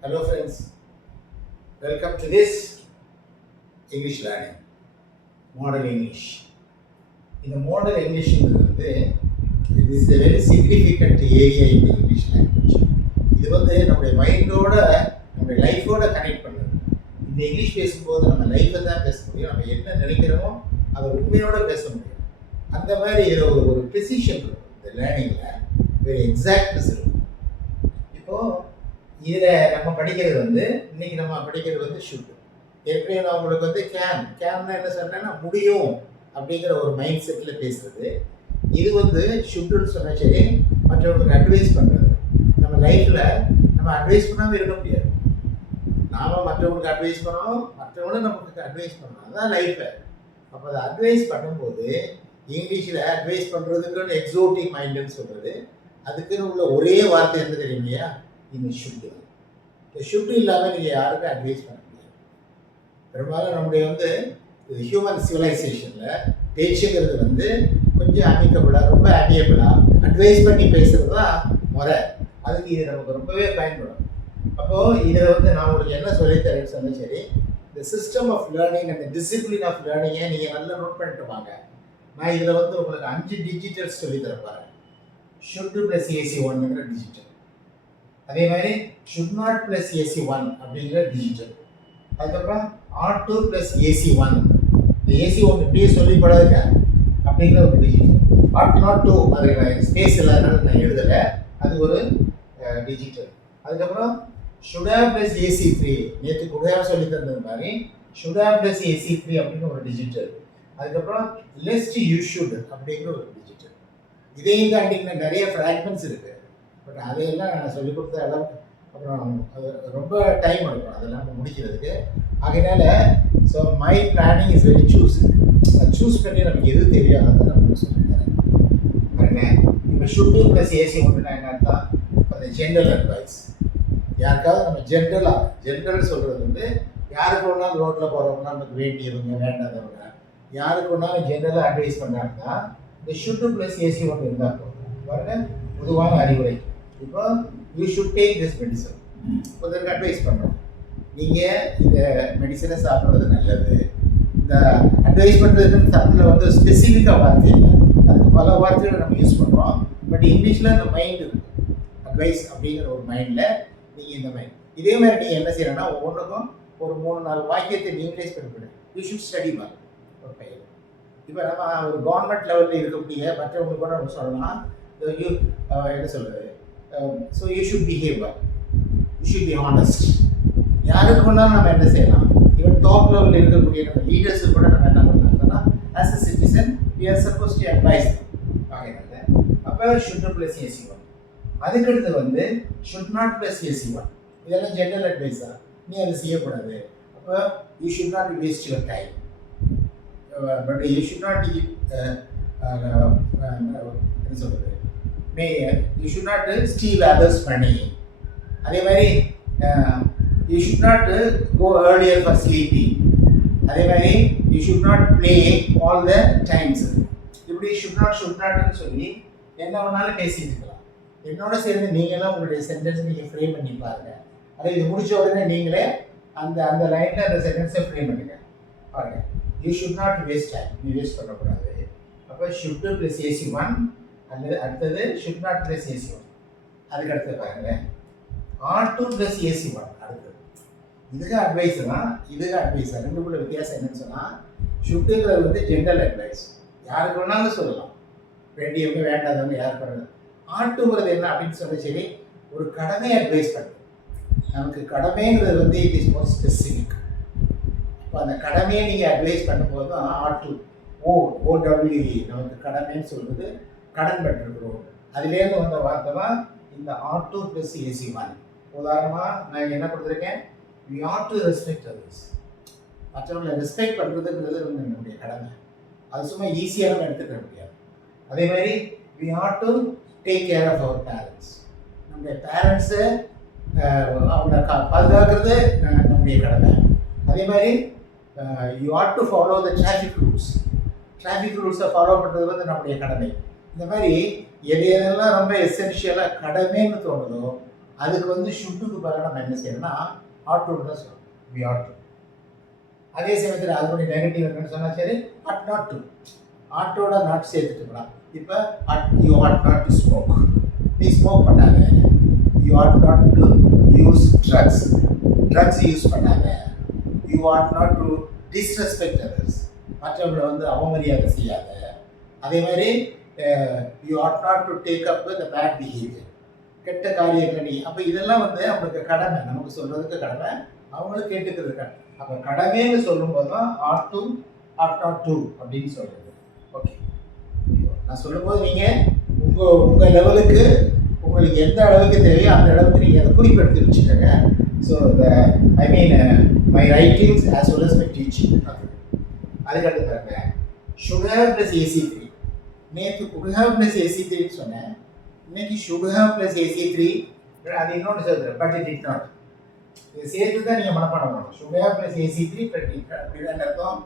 Hello friends, welcome to this English learning, Model English. In the Model English, it is a very significant area in the English language. இது நம்முடைய மைண்டோட நம்முடைய லைஃபோட connect பண்ணுறது. இந்த English பேசும்போது நம்ம லைஃப்பை தான் பேச முடியும், நம்ம என்ன நினைக்கிறோமோ அதை உண்மையோட பேச முடியும். அந்த மாதிரி இதில் ஒரு ப்ரிசிஷன் இருக்கும் இந்த லேர்னிங்கில், வெரி எக்ஸாக்ட்னஸ் இருக்கும். இப்போது இதில் நம்ம படிக்கிறது இன்னைக்கு நம்ம படிக்கிறது ஷுட். ஏற்கனவே நான் உங்களுக்கு கேன்னா என்ன சொன்னேன்னா முடியும் அப்படிங்கிற ஒரு மைண்ட் செட்டில் பேசுறது. இது ஷுட்டுன்னு சொன்ன சரி, மற்றவங்களுக்கு அட்வைஸ் பண்ணுறது. நம்ம லைஃப்பில் நம்ம அட்வைஸ் பண்ணாமல் இருக்க முடியாது. நாம் மற்றவங்களுக்கு அட்வைஸ் பண்ணணும், மற்றவங்களும் நமக்கு அட்வைஸ் பண்ணணும், அதுதான் லைஃப்பை. அப்போ அதை அட்வைஸ் பண்ணும்போது இங்கிலீஷில் அட்வைஸ் பண்ணுறதுக்குன்னு எக்ஸோட்டிக் மைண்டுன்னு சொல்கிறது. அதுக்குன்னு உள்ள ஒரே வார்த்தை என்ன தெரியும் இல்லையா? இந்த ஷுட்டு. இந்த ஷுட்டு இல்லாமல் நீங்கள் யாருக்கும் அட்வைஸ் பண்ண முடியாது. பெரும்பாலும் நம்முடைய இது ஹியூமன் சிவிலைசேஷனில் பேச்சுங்கிறது கொஞ்சம் அமிக்கபிளாக, ரொம்ப அமியபிளாக அட்வைஸ் பண்ணி பேசுகிறது தான் முறை. அதுக்கு இது நமக்கு ரொம்பவே பயன்படும். அப்போது இதில் நான் உங்களுக்கு என்ன சொல்லித்தரேன்னு சொன்னால் சரி, இந்த system of learning and discipline of லேர்னிங்கை நீங்கள் நல்லா நோட் பண்ணிட்டு வாங்க. நான் இதில் உங்களுக்கு 5 டிஜிட்டல்ஸ் சொல்லித்தர போகிறேன். ஷுட்டு ப்ளஸ் AC1ங்கிற டிஜிட்டல், அதே மாதிரி ஷுட் நாட் ப்ளஸ் AC1 அப்படிங்கிற டிஜிட்டல், அதுக்கப்புறம் R2 ப்ளஸ் AC1, இந்த AC1 இப்படியே சொல்லிப்படாதுங்க அப்படிங்கிற ஒரு டிஜிட்டல். R02 அது ஸ்பேஸ் இல்லாதனால நான் எழுதலை, அது ஒரு டிஜிட்டல். அதுக்கப்புறம் ஷுடா ப்ளஸ் AC3, நேற்று குடா சொல்லி தந்தது மாதிரி ஷுடா ப்ளஸ் AC3 அப்படின்னு ஒரு டிஜிட்டல். அதுக்கப்புறம் லெஸ்ட் யூ ஷுட் அப்படிங்கிற ஒரு டிஜிட்டல். இதையும் தாண்டிங்கன்னா நிறைய ஃப்ராக்மெண்ட்ஸ் இருக்குது. பட் அதையெல்லாம் நான் சொல்லிக் கொடுத்த அளவுக்கு அப்புறம் அது ரொம்ப டைம் எடுக்கும் அதெல்லாம் முடிக்கிறதுக்கு. அதனால so my planning is very choose பண்ணி நமக்கு எது தெரியாத நான் சொல்லித்தரேன் பாருங்க. இப்போ ஷுட்டு ப்ளஸ் AC1 என்ன அர்த்தம்? அந்த ஜென்ரல் அட்வைஸ். யாருக்காவது நம்ம ஜென்ரல் சொல்கிறது யாருக்கு ஒன்றாலும் ரோட்டில் போகிறவங்க, நமக்கு வேண்டியவங்க வேண்டாதவங்க, யாருக்கு ஒன்றாலும் ஜென்ரலாக அட்வைஸ் பண்ணாங்கன்னா இந்த ஷுட்டு ப்ளஸ் AC1 இருந்தால் போதும். பாருங்க, பொதுவான அறிவுரை. இப்போ you should take this medicine, ஒருத்தருக்கு அட்வைஸ் பண்ணுறோம், நீங்கள் இந்த மெடிசனை சாப்பிட்றது நல்லது. இந்த அட்வைஸ் பண்ணுறதுன்னு தமிழில் ஸ்பெசிஃபிக்காக வார்த்தை இல்லை, அதுக்கு பல வார்த்தைகளை நம்ம யூஸ் பண்ணுறோம். பட் இங்கிலீஷில் அந்த மைண்ட் இருக்குது, அட்வைஸ் அப்படிங்கிற ஒரு மைண்டில் நீங்கள் இந்த மைண்ட். இதே மாதிரி நீங்கள் என்ன செய்யணும்னா ஒவ்வொன்றுக்கும் ஒரு 3-4 வாக்கியத்தை நீங்களே ஸ்பெண்ட் பண்ணுங்க. யூ ஷுட் ஸ்டடி மாதிரி ஒரு பையன். இப்போ நம்ம ஒரு கவர்மெண்ட் லெவலில் இருக்கக்கூடிய மற்றவங்களுக்கு கூட நம்ம சொல்லலாம், யூ என்ன சொல்கிறது, so you should behave well, you should be honest. யாருக்கு வேணாலும் நம்ம என்ன செய்யலாம், ஈவன் டாப் லெவலில் இருக்கக்கூடிய நம்ம லீடர்ஸுக்கு கூட நம்ம என்ன பண்ணலாம்னா as a citizen we are supposed to advise ஆகினால. அப்போ ஷுட் ப்ளஸ் AC1. அதுக்கடுத்து ஷுட் நாட் ப்ளஸ் AC1. இதெல்லாம் ஜென்ரல் அட்வைஸாக, நீ அதை செய்யக்கூடாது. அப்போ you should not waste your time, but you should not என்ன சொல்கிறது, you should not steal others money. அதே மாதிரி you should not go earlier for sleeping. அதே மாதிரி you should not play all the times. இப்படி ஷுட் நாட்னு சொல்லி என்ன வேணாலும் பேசிட்டு இருக்கலாம். என்னோட சேர்ந்து நீங்களும் உங்களுடைய சென்டென்ஸ் நீங்கள் ஃப்ரேம் பண்ணி பாருங்க. அதை இது முடிச்ச உடனே நீங்களே அந்த லைனில் அந்த சென்டென்ஸை ஃப்ரேம் பண்ணுங்க. பாருங்க, you should not waste time, நீ வேஸ்ட் பண்ணக்கூடாது. அப்போ ஷுட்டு ப்ளஸ் AC1 அல்லது அடுத்தது ஷுட் நாட் ப்ளஸ் AC1. அதுக்கு அடுத்தது பாருங்களேன், R2 ப்ளஸ் AC1 அடுத்தது. இதுக்கு அட்வைஸ் தான், இதுக்கு அட்வைஸ் தான். ரெண்டுக்குள்ள வித்தியாசம் என்னன்னு சொன்னால், ஷுட்டுங்கிறது ஜென்ரல் அட்வைஸ், யாருக்கு வேணாலும் சொல்லலாம், வேண்டியவங்க வேண்டாதவங்க யார் பண்ணுறது. R2ங்கிறது என்ன அப்படின்னு சொன்ன சரி, ஒரு கடமை அட்வைஸ் பண்ணுறது. நமக்கு கடமைங்கிறது இட் இஸ் மோர் ஸ்பெசிஃபிக். இப்போ அந்த கடமையை நீங்கள் அட்வைஸ் பண்ணும்போது தான் R2 OWE நமக்கு கடமைன்னு சொல்கிறது, கடன் பெற்றிருக்கிறோம். அதுலேருந்து வந்த வார்த்தை தான் இந்த R2 ப்ளஸ் AC1. உதாரணமாக நான் என்ன கொடுத்துருக்கேன், we ought to respect others. மற்றவங்களை ரெஸ்பெக்ட் பண்ணுறதுங்கிறது நம்முடைய கடமை. அது சும்மா ஈஸியாக நம்ம எடுத்துக்கிற முடியாது. அதே மாதிரி we ought to take care of our parents. நம்முடைய பேரண்ட்ஸை அவங்கள பாதுகாக்கிறது நம்முடைய கடமை. அதே மாதிரி you ought to follow the traffic ரூல்ஸை ஃபாலோ பண்ணுறது நம்முடைய கடமை. இந்த மாதிரி எதெல்லாம் ரொம்ப எசென்ஷியலாக கடமைன்னு தோணுதோ அதுக்கு வந்து ஷுட்டுக்கு பதிலாக நம்ம என்ன செய்யணும்னா ஆட்டோன்னு தான் சொல்லணும். We ought to. அதே சமயத்தில் அதனுடைய நெகட்டிவ் என்னன்னு சொன்னால் சரி அட் நாட் டு. ஆட்டோட நாட் சேர்த்துட்டுக்கலாம். இப்போ you ought not to smoke. நீ ஸ்மோக் பண்ணாங்க. You ought not to use drugs. Drugs use பண்ணாங்க. You ought not to disrespect others. மற்றவங்களை வந்து அவமரியாதை செய்யாத. அதே மாதிரி you ought not to take up the bad behaviour. கெட்ட காரியங்கள் நீ. அப்போ இதெல்லாம் வந்து அவங்களுக்கு கடமை, நமக்கு சொல்கிறதுக்கு கடமை, அவங்களும் கேட்டுக்கிறதுக்காக. அப்போ கடமைன்னு சொல்லும்போது தான் ought to ought not to அப்படின்னு சொல்கிறது. ஓகே, நான் சொல்லும்போது நீங்கள் உங்கள் லெவலுக்கு உங்களுக்கு எந்த அளவுக்கு தேவையோ அந்த அளவுக்கு நீங்கள் அதை குறிப்பெடுத்து வச்சுக்கோங்க. So I mean my writings as well as my teaching. அதுக்கடுத்து பாருங்க, ஷுட் ஹேவ் ப்ளஸ் AC3. நேற்று குட் ஹேவ் ப்ளஸ் AC3ன்னு சொன்னேன். இன்னைக்கு ஷுட் ஹேவ் ப்ளஸ் AC3. அது இன்னொன்று சொல்கிறேன், பட் இட் இட் நாட். இதை சேர்த்து தான் நீங்கள் மனப்பாடம் பண்ணணும். ஷுட் ஹேவ் ப்ளஸ் AC3 அப்படிதான் அர்த்தம்.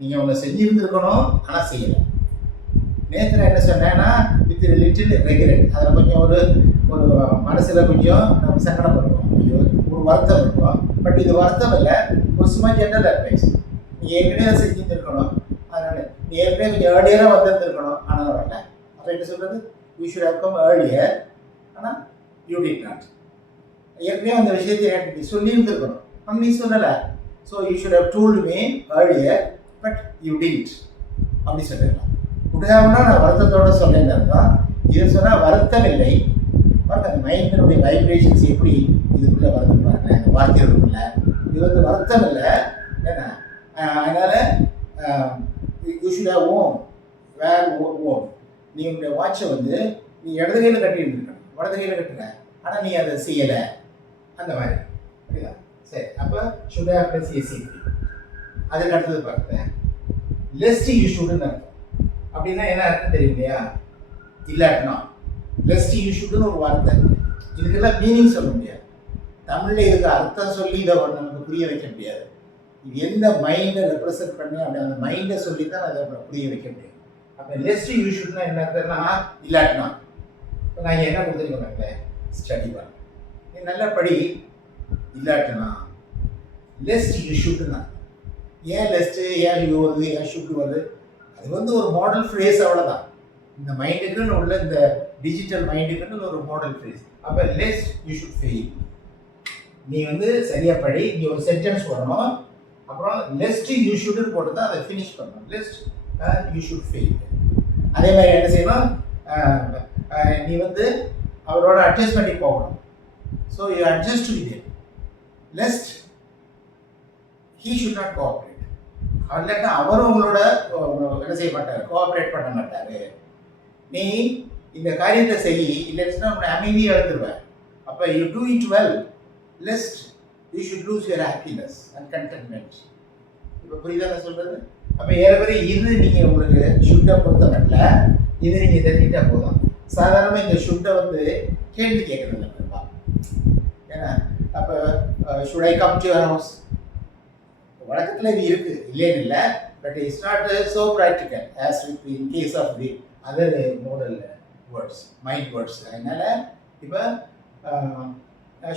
நீங்கள் ஒன்று செஞ்சுருந்துருக்கணும், ஆனால் செய்யலை. நேற்று நான் என்ன சொன்னேன்னா வித் லிட்டில் ரெகுலேட். அதில் கொஞ்சம் ஒரு மனசில் கொஞ்சம் நம்ம சங்கடம் இருக்கும், ஒரு வருத்தம் இருக்கும். பட் இது வருத்தம் இல்லை, ஒரு சும்மா ஜென்ரல் அட்வைஸ். நீங்கள் ஏற்கனவே செஞ்சுருந்துருக்கணும், அதனால் நீ ஏற்கனவே கொஞ்சம் ஏர்லியராக வந்துருந்துருக்கணும், ஆனால் வரல. அப்போ என்ன சொல்கிறது, you should have come earlier, ஆனால் யூ டிட் நாட். ஏற்கனவே அந்த விஷயத்தை எனக்கு நீ சொல்லியிருந்துருக்கணும், ஆனால் நீ சொல்லலை. So you should have told me earlier but you did அப்படி சொல்லிடலாம். குடாமனா நான் வருத்தத்தோடு சொல்லேன் தான். இது சொன்னால் வருத்தம் இல்லை. பாருங்க, அந்த மைண்டினுடைய வைப்ரேஷன்ஸ் எப்படி இதுக்குள்ளே வருது பாருங்க, அந்த வார்த்தைகளுக்குள்ள. இது வந்து வருத்தம் இல்லை. ஏன்னா அதனால் யூ ஷுட் ஹேவ் ஓம் வேர் ஓம். நீ உன்னுடைய வாட்சை வந்து நீ இடது கையில் கட்டியிருந்துருக்கணும், வலது கையில் கட்டுற, ஆனால் நீ அதை செய்யலை. அந்த மாதிரி புரியுதா? சரி, அப்போ ஷுட் ஹேவ் ப்ளஸ் AC3. அதுக்கு அடுத்தது பார்த்தேன், லெஸ்ட் யூ ஷுட்னு அர்த்தம். அப்படின்னா என்ன அர்த்தம் தெரியும் இல்லையா? இல்லாட்டினா லெஸ்ட் யூ ஷுட்னு ஒரு வார்த்தை. இதுக்கெல்லாம் மீனிங் சொல்ல முடியாது. தமிழில் இதுக்கு அர்த்தம் சொல்லி இதை நமக்கு புரிய வைக்க முடியாது. இது எந்த மைண்டை ரெப்ரசன்ட் பண்ணி அப்படி அந்த மைண்டை சொல்லி தான் அதை புரிய வைக்க முடியும். அப்போ லெஸ்ட் யூ ஷுட்னா என்ன அர்த்தம்னா இல்லாட்டினா. இப்போ நான் என்ன கொடுத்துருக்கேன், ஸ்டடி பண்ண, நீ நல்லா படி. இல்லாட்டினா லெஸ்ட் யூ ஷுட்னா. ஏன் லெஸ்ட்டு, ஏன் யூ வருது, ஏன் ஷுட்டு வருது? அது வந்து ஒரு மாடல் ஃப்ரேஸ், அவ்வளோதான். இந்த மைண்டுக்குன்னு உள்ள இந்த டிஜிட்டல் மைண்டுக்குன்னு ஒரு மாடல் ஃப்ரேஸ். அப்போ லெஸ்ட் யூ ஷுட் ஃபெயில். நீ வந்து சரியாக படி, நீ ஒரு சென்டென்ஸ் போடணும், அப்புறம் லெஸ்ட் யூ ஷுட்னு போட்டு தான் அதை ஃபினிஷ் பண்ணணும். Lest you should fail. அதே மாதிரி என்ன செய்யணும், நீ வந்து அவரோட அட்ஜஸ்ட் பண்ணி போகணும். So you adjust with him. Lest he should not cooperate. இல்லாட்டா அவரும் உங்களோட என்ன செய்ய மாட்டார், கோஆப்ரேட் பண்ண மாட்டார். நீ இந்த காரியத்தை செய், இல்லைன்னா உன்னை அமைதியாக எழுதுருவேன். அப்போ you do it well, lest you should lose your happiness and contentment. இப்போ புரியுதா நான் சொல்கிறது? அப்போ ஏற்கனவே இது நீங்கள் உங்களுக்கு ஷுட்டை பொறுத்த மட்டும் இது நீங்கள் தெரிஞ்சுட்டா போதும். சாதாரணமாக இந்த ஷுட்டை வந்து கேள்வி கேட்குறது இல்லை. ஏன்னா அப்போ should I come to your house, வழக்கத்தில் இது இருக்குது, இல்லைன்னு இல்லை. But it's not so practical as with in case of the other modal words, mind words. அதனால் இப்போ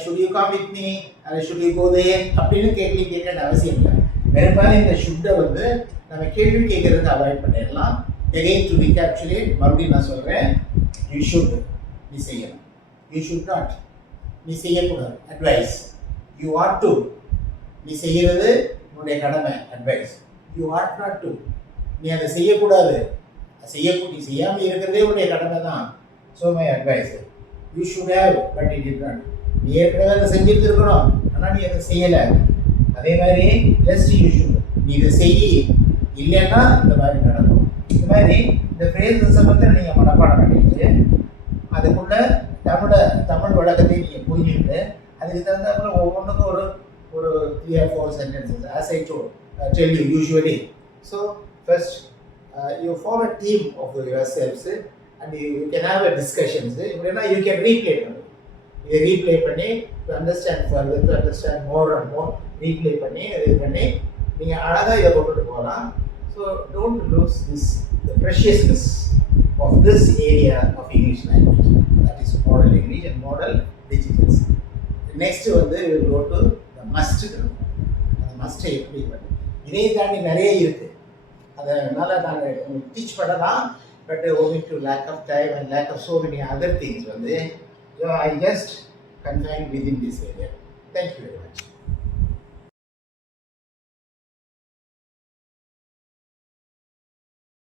should you come with me அல்ல ஷுட் யூ கோ தேர் அப்படின்னு கேள்வி கேட்கறது அவசியம் இல்லை. பெரும்பாலும் இந்த ஷுட்டை வந்து நம்ம கேள்வி கேட்கறதுக்கு அவாய்ட் பண்ணிடலாம். எகெயின் டு ரீகேப்சுலேட், மறுபடியும் நான் சொல்கிறேன், யூ ஷுட் நீ செய்யணும், யூ ஷுட் நாட் நீ செய்யக்கூடாது. அட்வைஸ் யூ ஆட் டு நீ செய்கிறது உன்னுடைய கடமை. Advice you ought not to நீ அதை செய்யக்கூடாது. நீ செய்யாமல் இருக்கிறதே உன்னுடைய கடமை தான். So my advice you should have but it it not. நீ ஏற்கனவே அதை செஞ்சுட்டு இருக்கணும், ஆனால் நீ அதை செய்யலை. அதே மாதிரி லெஸ்ட் யூ ஷுட் நீ இதை செய், இல்லைன்னா இந்த மாதிரி நடக்கும். இந்த மாதிரி இந்த ஃப்ரேஸஸை பற்றி நீங்கள் மனப்பாடம் பண்ணிட்டு அதுக்குள்ள தமிழ் வழக்கத்தை நீங்கள் புரிஞ்சுட்டு அதுக்கு தகுந்தாப்புல ஒவ்வொன்றுக்கும் ஒரு 3 or 4 sentences as I tell you usually. So first you form a team of yourselves and you can have a discussions. You can replay பண்ணி to understand further, to understand more and more, replay பண்ணி நீங்கள் அழகாக இதை கொண்டுட்டு போகலாம். So don't lose the preciousness of this area of English language, that is model English and model digital. Next வந்து go to மஸ்ட்டுக்கு இருக்கும். அந்த மஸ்ட்டை எப்படி இதே தாண்டி நிறைய இருக்குது. அதனால் நாங்கள் உங்களுக்கு டீச் பண்ணலாம். But owing to lack of time and lack of so many other things வந்து I just confined within this area. Thank you very much.